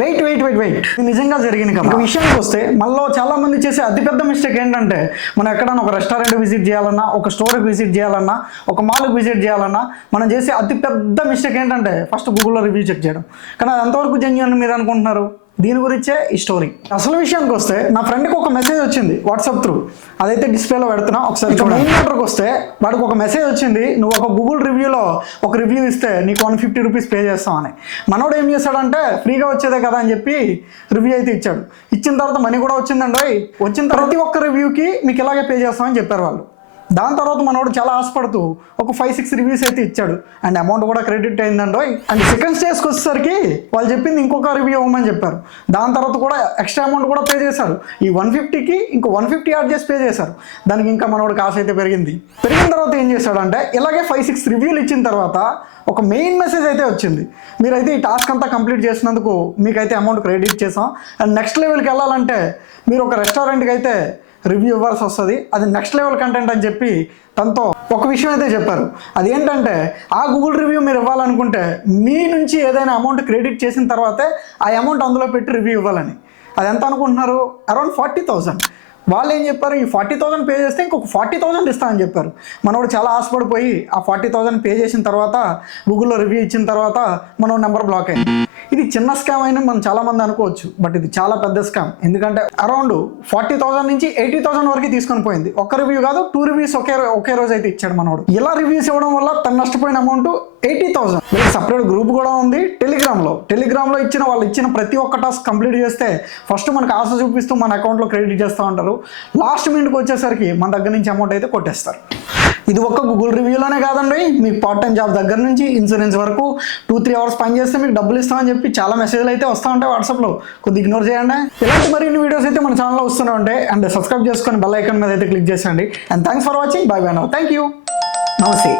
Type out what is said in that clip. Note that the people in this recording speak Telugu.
వెయిట్ నిజంగా జరిగింది కదా. విషయానికి వస్తే మనలో చాలా మంది చేసే అతిపెద్ద మిస్టేక్ ఏంటంటే, మనం ఎక్కడైనా ఒక రెస్టారెంట్ విజిట్ చేయాలన్నా, ఒక స్టోర్కి విజిట్ చేయాలన్నా, ఒక మాల్కి విజిట్ చేయాలన్నా మనం చేసే అతిపెద్ద మిస్టేక్ ఏంటంటే ఫస్ట్ గూగుల్లో రివ్యూ చెక్ చేయడం. కానీ అది ఎంతవరకు జెన్యూన్ మీరు అనుకుంటున్నారు? దీని గురించే ఈ స్టోరీ. అసలు విషయానికి వస్తే నా ఫ్రెండ్కి ఒక మెసేజ్ వచ్చింది వాట్సాప్ త్రూ, అదైతే డిస్ప్లేలో పెడుతున్నా ఒకసారి. మెయిన్ మ్యాటర్కి వస్తే వాడికి ఒక మెసేజ్ వచ్చింది, నువ్వు ఒక గూగుల్ రివ్యూలో ఒక రివ్యూ ఇస్తే నీకు 150 రూపీస్ పే చేస్తామని. మనోడు ఏం చేశాడంటే ఫ్రీగా వచ్చేదే కదా అని చెప్పి రివ్యూ అయితే ఇచ్చాడు. ఇచ్చిన తర్వాత మనీ కూడా వచ్చిందండి. వచ్చిన ప్రతి ఒక్క రివ్యూకి మీకు ఇలాగే పే చేస్తామని చెప్పారు వాళ్ళు. దాని తర్వాత మనోడు చాలా ఆశపడుతూ ఒక 5-6 రివ్యూస్ అయితే ఇచ్చాడు అండ్ అమౌంట్ కూడా క్రెడిట్ అయిందండి. అండ్ సెకండ్ స్టేజ్కి వచ్చేసరికి వాళ్ళు చెప్పింది ఇంకొక రివ్యూ ఇవ్వమని చెప్పారు. దాని తర్వాత కూడా ఎక్స్ట్రా అమౌంట్ కూడా పే చేశారు. ఈ 150కి ఇంకో 150 యాడ్ చేసి పే చేశారు. దానికి ఇంకా మనోడికి ఆశ అయితే పెరిగిన తర్వాత ఏం చేశాడంటే ఇలాగే 5-6 రివ్యూలు ఇచ్చిన తర్వాత ఒక మెయిన్ మెసేజ్ అయితే వచ్చింది, మీరైతే ఈ టాస్క్ అంతా కంప్లీట్ చేసినందుకు మీకైతే అమౌంట్ క్రెడిట్ చేసాం. అండ్ నెక్స్ట్ లెవెల్కి వెళ్ళాలంటే మీరు ఒక రెస్టారెంట్కి అయితే రివ్యూ ఇవ్వాల్సి వస్తుంది, అది నెక్స్ట్ లెవెల్ కంటెంట్ అని చెప్పి తనతో ఒక విషయం అయితే చెప్పారు. అదేంటంటే ఆ గూగుల్ రివ్యూ మీరు ఇవ్వాలనుకుంటే మీ నుంచి ఏదైనా అమౌంట్ క్రెడిట్ చేసిన తర్వాతే ఆ అమౌంట్ అందులో పెట్టి రివ్యూ ఇవ్వాలని. అది ఎంత అనుకుంటున్నారు? అరౌండ్ 40,000. వాళ్ళు ఏం చెప్పారు, ఈ 40,000 పే చేస్తే ఇంకొక 40,000 ఇస్తామని చెప్పారు. మనోడు చాలా ఆశపడిపోయి ఆ 40,000 పే చేసిన తర్వాత గూగుల్లో రివ్యూ ఇచ్చిన తర్వాత మనం నెంబర్ బ్లాక్ అయింది. ఇది చిన్న స్కామ్ అయినా మనం చాలామంది అనుకోవచ్చు, బట్ ఇది చాలా పెద్ద స్కామ్. ఎందుకంటే అరౌండ్ 40,000 నుంచి 80,000 వరకు తీసుకొని పోయింది. ఒక్క రివ్యూ కాదు, 2 రివ్యూస్ ఒకే రోజు అయితే ఇచ్చాడు మనోడు. ఇలా రివ్యూస్ ఇవ్వడం వల్ల తను నష్టపోయిన అమౌంట్ 80,000. సపరేట్ గ్రూప్ కూడా ఉంది టెలిగ్రామ్లో ఇచ్చిన వాళ్ళు ఇచ్చిన ప్రతి ఒక్క టాస్క్ కంప్లీట్ చేస్తే ఫస్ట్ మనకు ఆశ చూపిస్తూ మన అకౌంట్లో క్రెడిట్ చేస్తూ ఉంటారు. లాస్ట్ మినిట్కి వచ్చేసరికి మన దగ్గర నుంచి అమౌంట్ అయితే కొట్టేస్తారు. ఇది ఒక్క గూగుల్ రివ్యూలోనే కాదండి, మీకు పార్ట్ టైం జాబ్ దగ్గర నుంచి ఇన్సూరెన్స్ వరకు 2-3 అవర్స్ పని చేస్తే మీకు డబ్బులు ఇస్తామని చెప్పి చాలా మెసేజ్లు అయితే వస్తూ ఉంటాయి వాట్సాప్లో. కొద్దిగా ఇగ్నోర్ చేయండి. ఇలాంటి మరిన్ని వీడియోస్ అయితే మన ఛానల్లో వస్తూనే ఉంటాయి. అండ్ సబ్స్క్రైబ్ చేసుకొని బెల్ ఐకాన్ మీద అయితే క్లిక్ చేసేయండి. And thanks for watching. By by now. Thank you. నమస్తే.